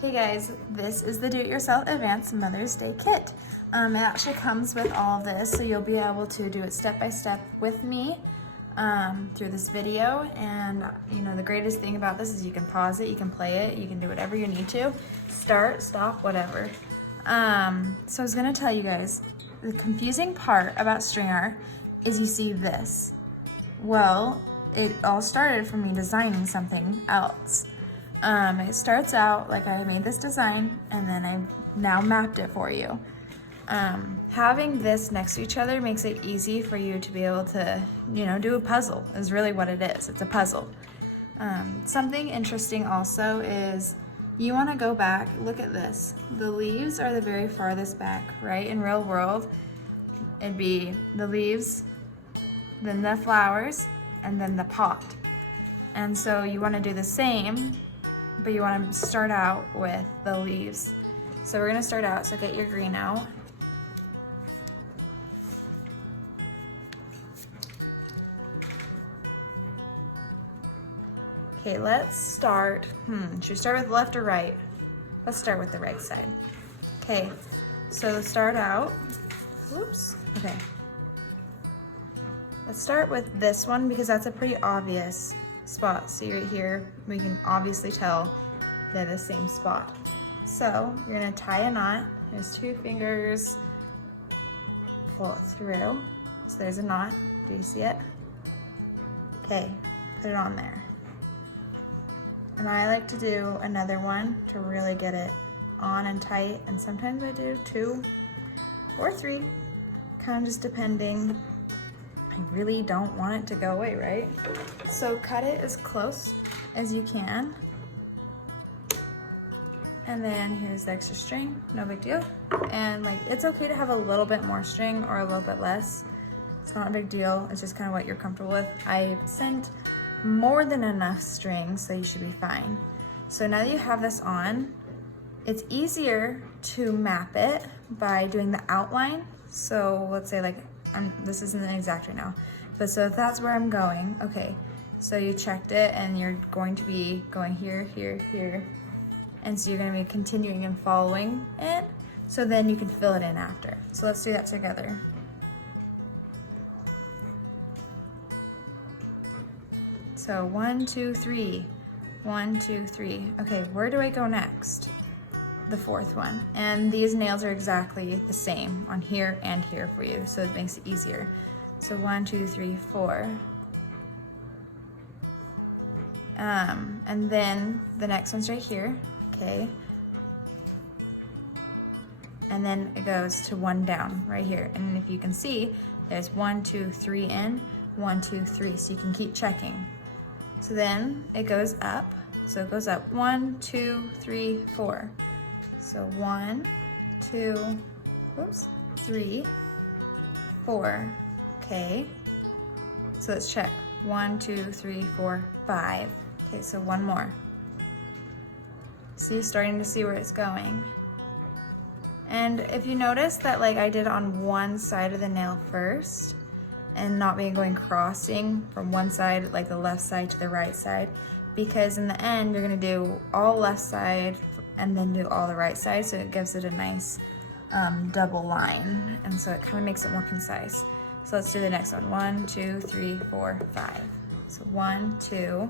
Hey guys, this is the Do-It-Yourself Advanced Mother's Day Kit. It actually comes with all of this, so you'll be able to do it step by step with me through this video. And you know, the greatest thing about this is you can pause it, you can play it, you can do whatever you need to. Start, stop, whatever. So I was gonna tell you guys, the confusing part about string art is you see this. Well, it all started from me designing something else. It starts out like I made this design and then I've now mapped it for you. Having this next to each other makes it easy for you to be able to, you know, do a puzzle is really what it is. It's a puzzle. Something interesting also is you want to go back, look at this. The leaves are the very farthest back, right? In real world, it'd be the leaves, then the flowers, and then the pot. And so you want to do the same, but you want to start out with the leaves. So we're going to start out, so get your green out. Okay, let's start, should we start with left or right? Let's start with the right side. Okay, so let's start out, whoops, okay. Let's start with this one because that's a pretty obvious spot. See right here, we can obviously tell they're the same spot. So you're gonna tie a knot. There's 2 fingers, pull it through. So there's a knot, do you see it? Okay, put it on there. And I like to do another one to really get it on and tight, and sometimes I do 2 or 3, kind of just depending. I really don't want it to go away, right? So cut it as close as you can. And then here's the extra string, no big deal. And like, it's okay to have a little bit more string or a little bit less. It's not a big deal, it's just kind of what you're comfortable with. I sent more than enough string, so you should be fine. So now that you have this on, it's easier to map it by doing the outline. So let's say like, this isn't exact right now, but so if that's where I'm going, okay. So you checked it and you're going to be going here, here, here. And so you're going to be continuing and following it. So then you can fill it in after. So let's do that together. So 1, 2, 3, 1, 2, 3. Okay, where do I go next? The 4th one. And these nails are exactly the same on here and here for you. So it makes it easier. So 1, 2, 3, 4. And then the next one's right here, okay? And then it goes to 1 down right here. And if you can see, there's 1, 2, 3 in, 1, 2, 3. So you can keep checking. So then it goes up. So it goes up 1, 2, 3, 4. So 1, 2, whoops, 3, 4. Okay. So let's check. 1, 2, 3, 4, 5. Okay, so 1 more. See, starting to see where it's going. And if you notice that like I did on one side of the nail first and not being going crossing from one side, like the left side to the right side, because in the end you're gonna do all left side and then do all the right side, so it gives it a nice double line, and so it kind of makes it more concise. So let's do the next one. 1, 2, 3, 4, 5. So 1, 2,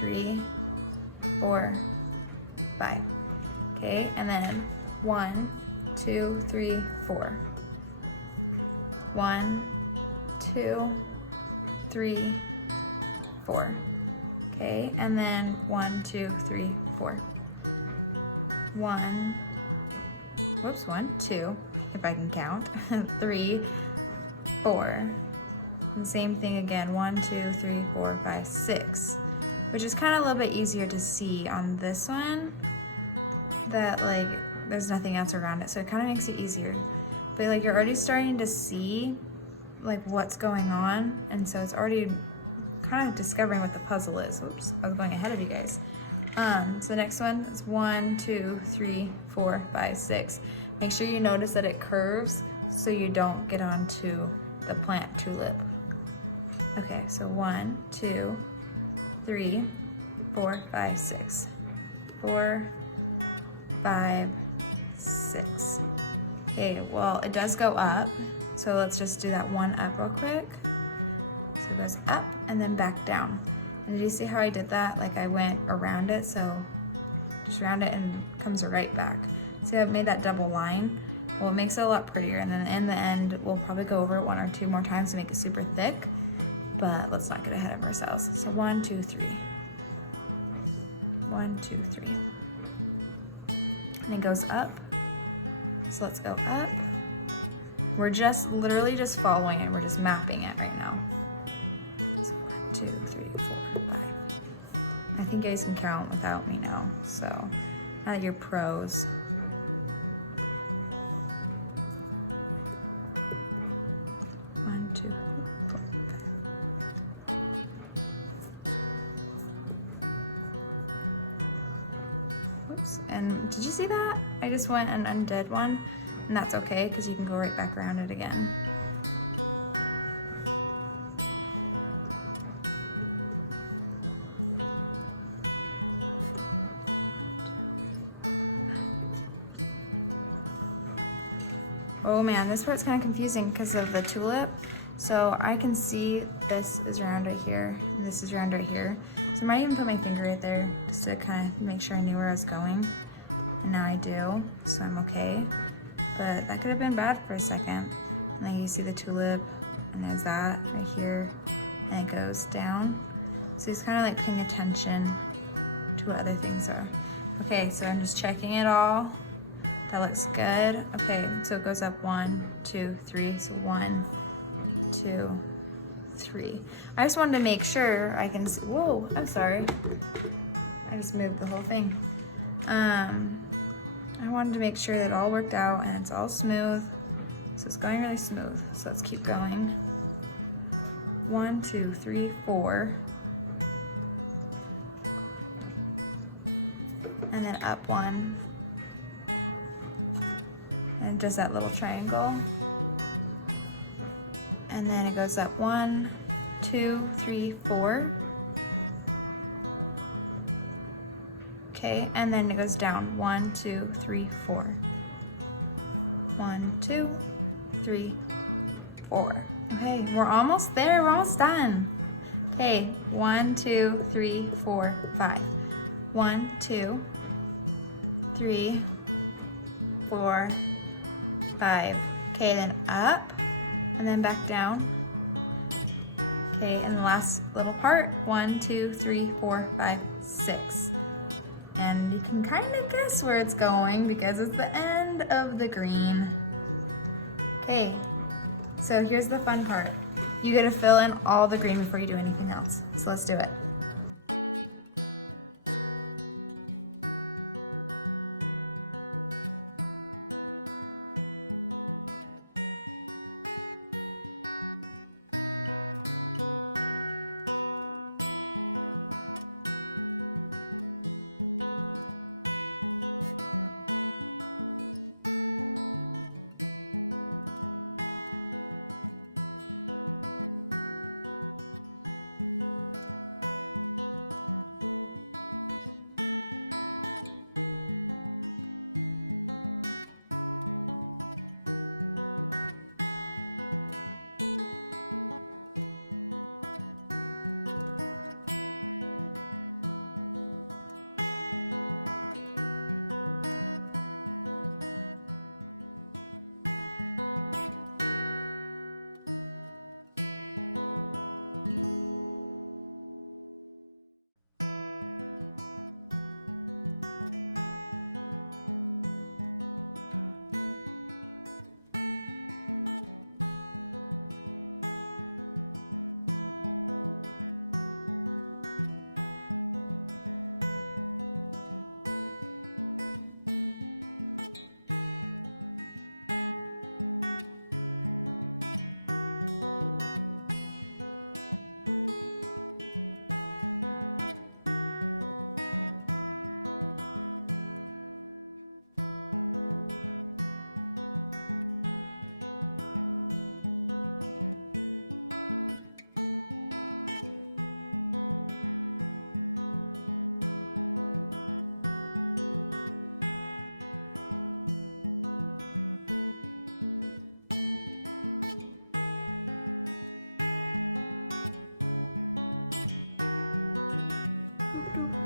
3, 4, 5. Okay, and then 1, 2, 3, 4. 1, 2, 3, 4. Okay, and then 1, 2, 3, 4. 1, 2, if I can count. 3, 4. And same thing again. 1, 2, 3, 4, 5, 6. Which is kind of a little bit easier to see on this one. That like there's nothing else around it, so it kind of makes it easier. But like you're already starting to see like what's going on, and so it's already kind of discovering what the puzzle is. Whoops, I was going ahead of you guys. So the next one is 1, 2, 3, 4, 5, 6. Make sure you notice that it curves so you don't get onto the plant tulip. Okay, so 1, 2, 3, 4, 5, 6. 4, 5, 6. Okay, well, it does go up, so let's just do that one up real quick. So it goes up and then back down. And did you see how I did that? Like I went around it, so just around it and comes right back. See how I made that double line? Well, it makes it a lot prettier, and then in the end, we'll probably go over it 1 or 2 more times to make it super thick, but let's not get ahead of ourselves. So 1, 2, 3. 1, 2, 3. And it goes up. So let's go up. We're just literally just following it. We're just mapping it right now. So 1, 2, 3, 4, 5. I think you guys can count without me now. So now that you're pros. And did you see that? I just went and undid one, and that's okay because you can go right back around it again. Oh man, this part's kind of confusing because of the tulip. So I can see this is around right here, and this is around right here. So I might even put my finger right there just to kind of make sure I knew where I was going. And now I do, so I'm okay. But that could have been bad for a second. And then you see the tulip, and there's that right here, and it goes down. So he's kind of like paying attention to what other things are. Okay, so I'm just checking it all. That looks good. Okay, so it goes up 1, 2, 3. So 1, 2, 3. I just wanted to make sure I can see. Whoa, I'm sorry. I just moved the whole thing. I wanted to make sure that it all worked out and it's all smooth. So it's going really smooth. So let's keep going. 1, 2, 3, 4. And then up 1. And just that little triangle. And then it goes up 1, 2, 3, 4. Okay, and then it goes down 1, 2, 3, 4. 1, 2, 3, 4. Okay, we're almost there. We're almost done. Okay, 1, 2, 3, 4, 5. 1, 2, 3, 4, 5. Okay, then up. And then back down. Okay, and the last little part, 1, 2, 3, 4, 5, 6. And you can kind of guess where it's going because it's the end of the green. Okay, so here's the fun part. You get to fill in all the green before you do anything else. So let's do it.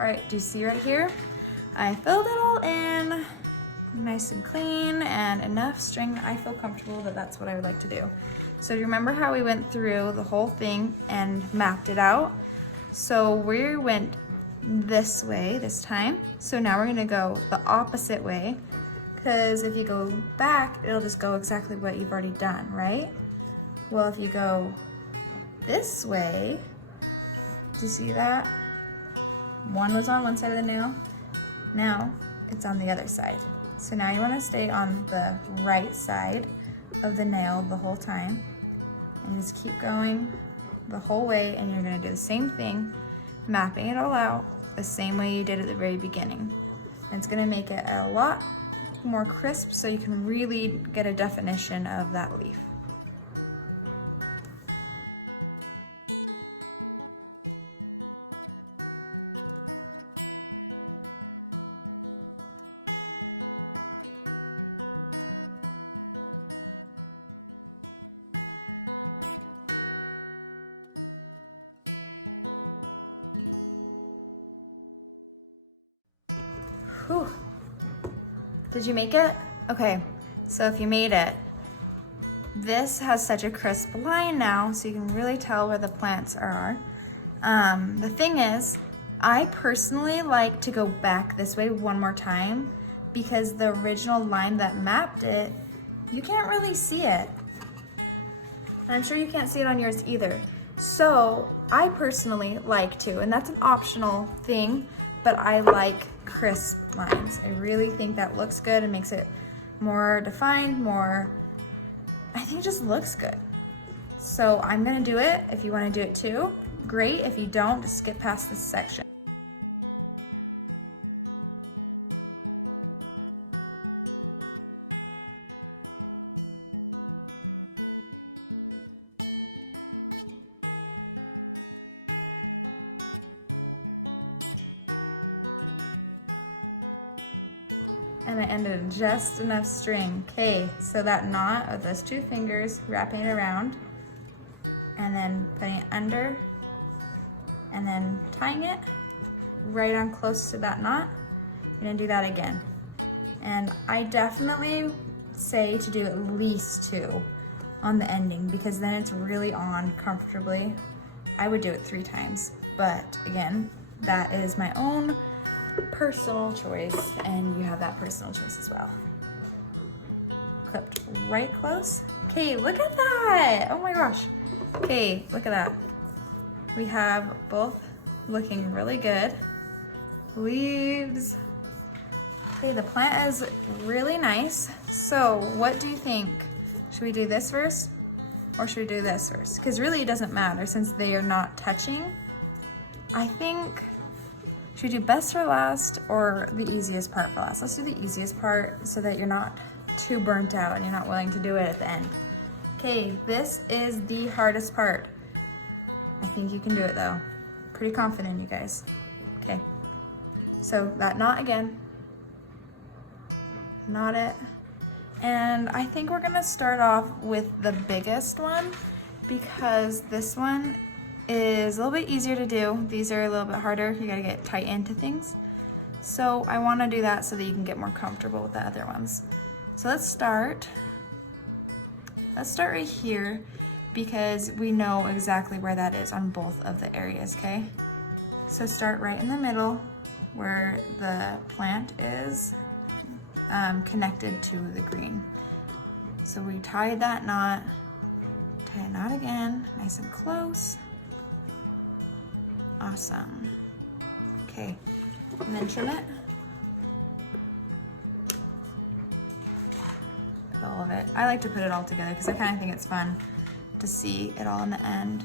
right, do you see right here? I filled it all in, nice and clean, and enough string that I feel comfortable that that's what I would like to do. So do you remember how we went through the whole thing and mapped it out? So we went this way this time. So now we're gonna go the opposite way, because if you go back, it'll just go exactly what you've already done, right? Well, if you go this way, do you see that? One was on one side of the nail, now it's on the other side. So now you want to stay on the right side of the nail the whole time, and just keep going the whole way, and you're going to do the same thing, mapping it all out the same way you did at the very beginning. And it's going to make it a lot more crisp so you can really get a definition of that leaf. Whew. Did you make it? Okay, so if you made it, this has such a crisp line now, so you can really tell where the plants are. The thing is, I personally like to go back this way one more time because the original line that mapped it, you can't really see it. And I'm sure you can't see it on yours either. So I personally like to, and that's an optional thing, but I like crisp lines. I really think that looks good. It makes it more defined, I think it just looks good. So I'm gonna do it. If you wanna do it too, great. If you don't, just skip past this section. And I ended just enough string. Okay, so that knot with those two fingers, wrapping it around, and then putting it under, and then tying it right on close to that knot. You're gonna do that again. And I definitely say to do at least 2 on the ending, because then it's really on comfortably. I would do it 3 times, but again, that is my own personal choice, and you have that personal choice as well. Clipped right close. Okay, look at that. Oh my gosh. Okay, look at that. We have both looking really good. Leaves. Okay, the plant is really nice. So what do you think? Should we do this first, or should we do this first? Because really it doesn't matter since they are not touching. I think, should we do best for last or the easiest part for last? Let's do the easiest part so that you're not too burnt out and you're not willing to do it at the end. Okay, this is the hardest part. I think you can do it though. Pretty confident, you guys. Okay, so that knot again. Knot it. And I think we're gonna start off with the biggest one because this one is a little bit easier to do. These are a little bit harder. You gotta get tight into things. So I wanna do that so that you can get more comfortable with the other ones. So let's start right here because we know exactly where that is on both of the areas, okay? So start right in the middle where the plant is connected to the green. So we tied that knot, tie a knot again, nice and close. Awesome. Okay, and then trim it. All of it. I like to put it all together because I kind of think it's fun to see it all in the end.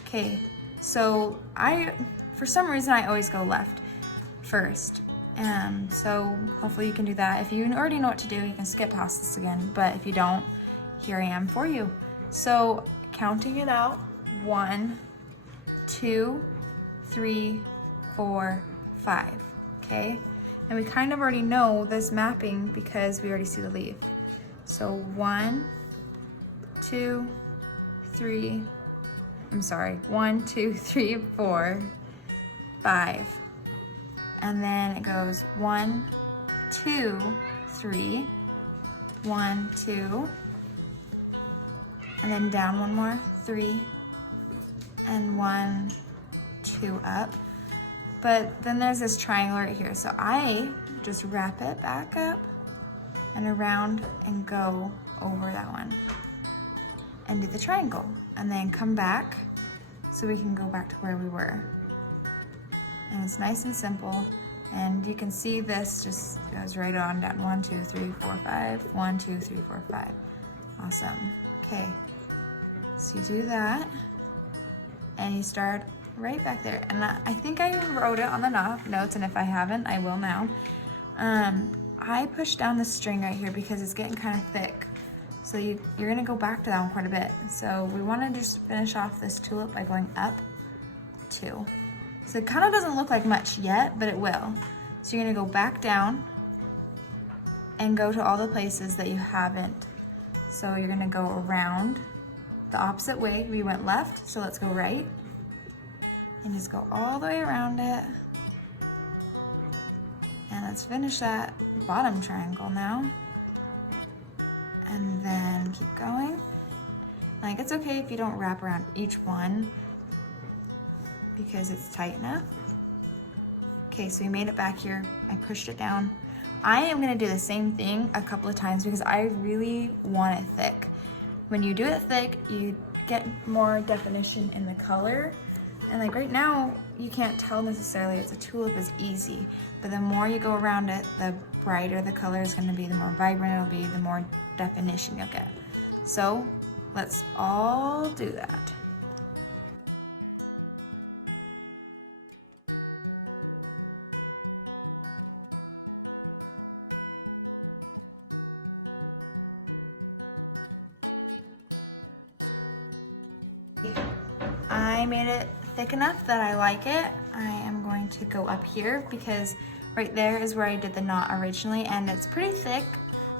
Okay, so for some reason I always go left first. So hopefully you can do that. If you already know what to do, you can skip past this again. But if you don't, here I am for you. So counting it out, 1, 2, 3, 4, 5, okay? And we kind of already know this mapping because we already see the leaf. So 1, 2, 3, 1, 2, 3, 4, 5. and then it goes 1, 2, 3, 1, 2, and then down one more, 3, and 1, 2 up. But then there's this triangle right here, so I just wrap it back up and around and go over that one and do the triangle, and then come back so we can go back to where we were. And it's nice and simple, and you can see this just goes right on down. 1, 2, 3, 4, 5. 1, 2, 3, 4, 5. Awesome. Okay, so you do that, and you start right back there. And I think I wrote it on the notes, and if I haven't, I will now. I pushed down the string right here because it's getting kind of thick. So you're gonna go back to that one quite a bit. So we wanna just finish off this tulip by going up 2. So it kind of doesn't look like much yet, but it will. So you're gonna go back down and go to all the places that you haven't. So you're gonna go around the opposite way. We went left, so let's go right. And just go all the way around it. And let's finish that bottom triangle now. And then keep going. Like, it's okay if you don't wrap around each one because it's tight enough. Okay, so we made it back here. I pushed it down. I am gonna do the same thing a couple of times because I really want it thick. When you do it thick, you get more definition in the color. And like right now, you can't tell necessarily it's a tulip, it's easy. But the more you go around it, the brighter the color is gonna be, the more vibrant it'll be, the more definition you'll get. So let's all do that. I made it thick enough that I like it. I am going to go up here because right there is where I did the knot originally, and it's pretty thick,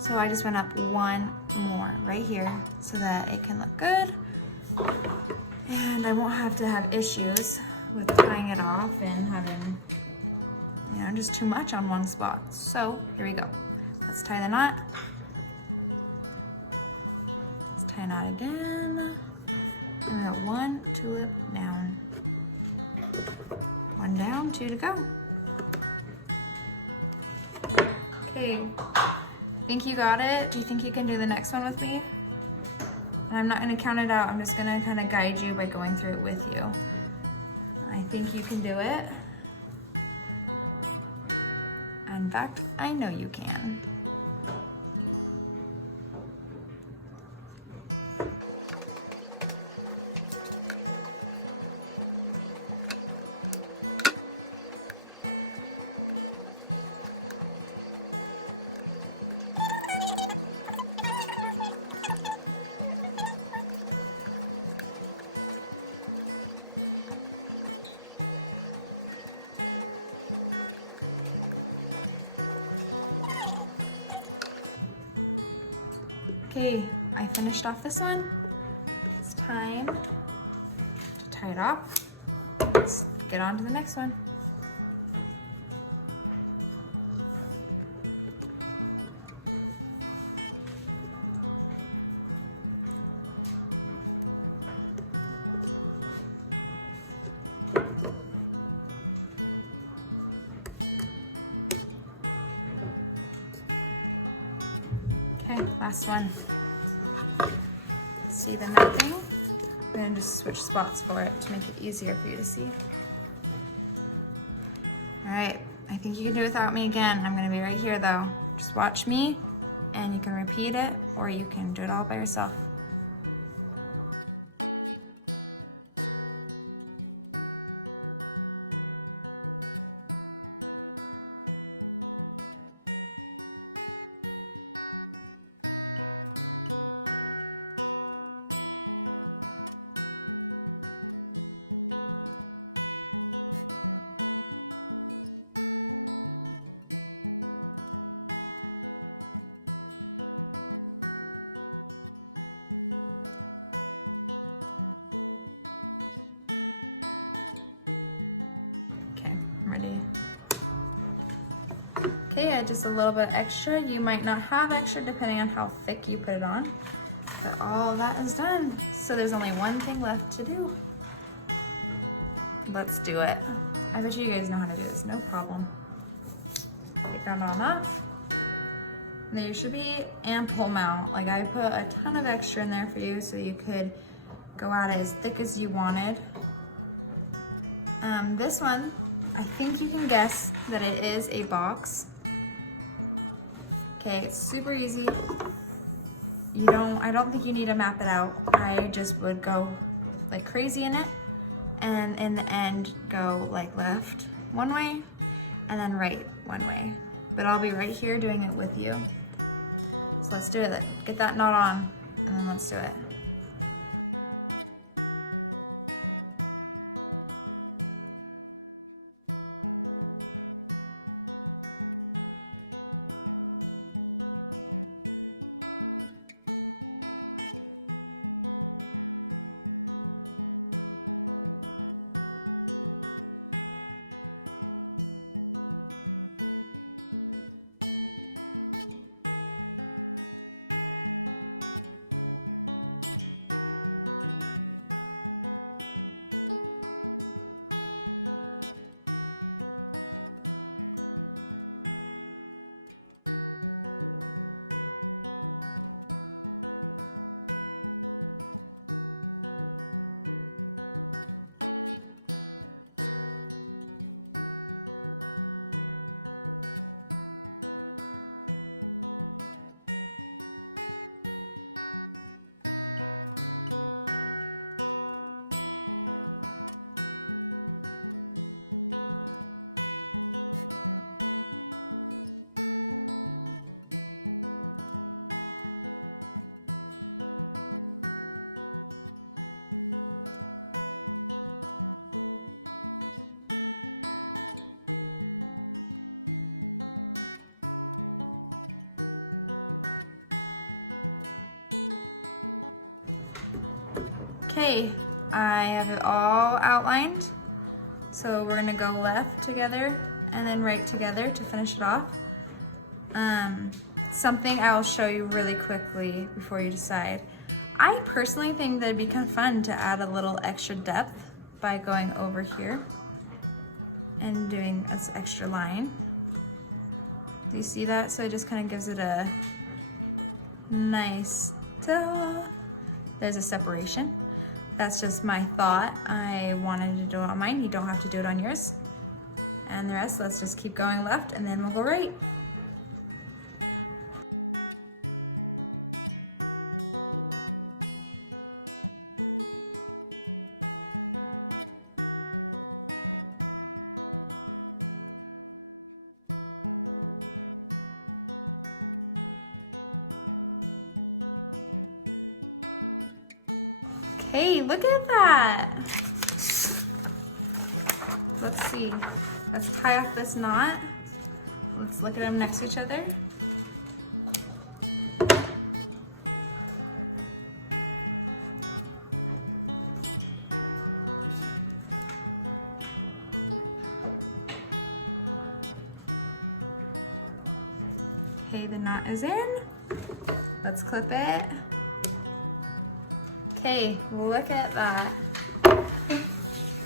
so I just went up 1 more right here so that it can look good, and I won't have to have issues with tying it off and having, just too much on one spot. So here we go. Let's tie the knot. Let's tie a knot again. And we got 1 tulip down. 1 down, 2 to go. Okay, think you got it? Do you think you can do the next one with me? And I'm not gonna count it out, I'm just gonna kind of guide you by going through it with you. I think you can do it. In fact, I know you can. Okay, I finished off this one. It's time to tie it off. Let's get on to the next one. Last one. See the mapping? We're gonna just switch spots for it to make it easier for you to see. All right, I think you can do it without me again. I'm gonna be right here though. Just watch me and you can repeat it or you can do it all by yourself. Okay, just a little bit extra. You might not have extra depending on how thick you put it on, but all that is done. So there's only one thing left to do. Let's do it. I bet you guys know how to do this, no problem. Take that on off. There should be ample amount. Like I put a ton of extra in there for you so you could go at it as thick as you wanted. This one, I think you can guess that it is a box. Okay, it's super easy. I don't think you need to map it out. I just would go like crazy in it, and in the end go like left one way and then right one way. But I'll be right here doing it with you. So let's do it. Get that knot on and then let's do it. Okay, I have it all outlined. So we're gonna go left together and then right together to finish it off. Something I'll show you really quickly before you decide. I personally think that'd be kind of fun to add a little extra depth by going over here and doing this extra line. Do you see that? So it just kind of gives it a nice, there's a separation. That's just my thought. I wanted to do it on mine. You don't have to do it on yours. And the rest, let's just keep going left and then we'll go right. Hey, look at that. Let's see. Let's tie off this knot. Let's look at them next to each other. Okay, the knot is in. Let's clip it. Okay, look at that.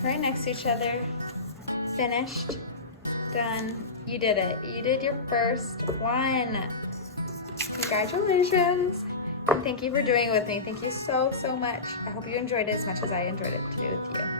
Right next to each other. Finished. Done. You did it. You did your first one. Congratulations. And thank you for doing it with me. Thank you so, so much. I hope you enjoyed it as much as I enjoyed it to do with you.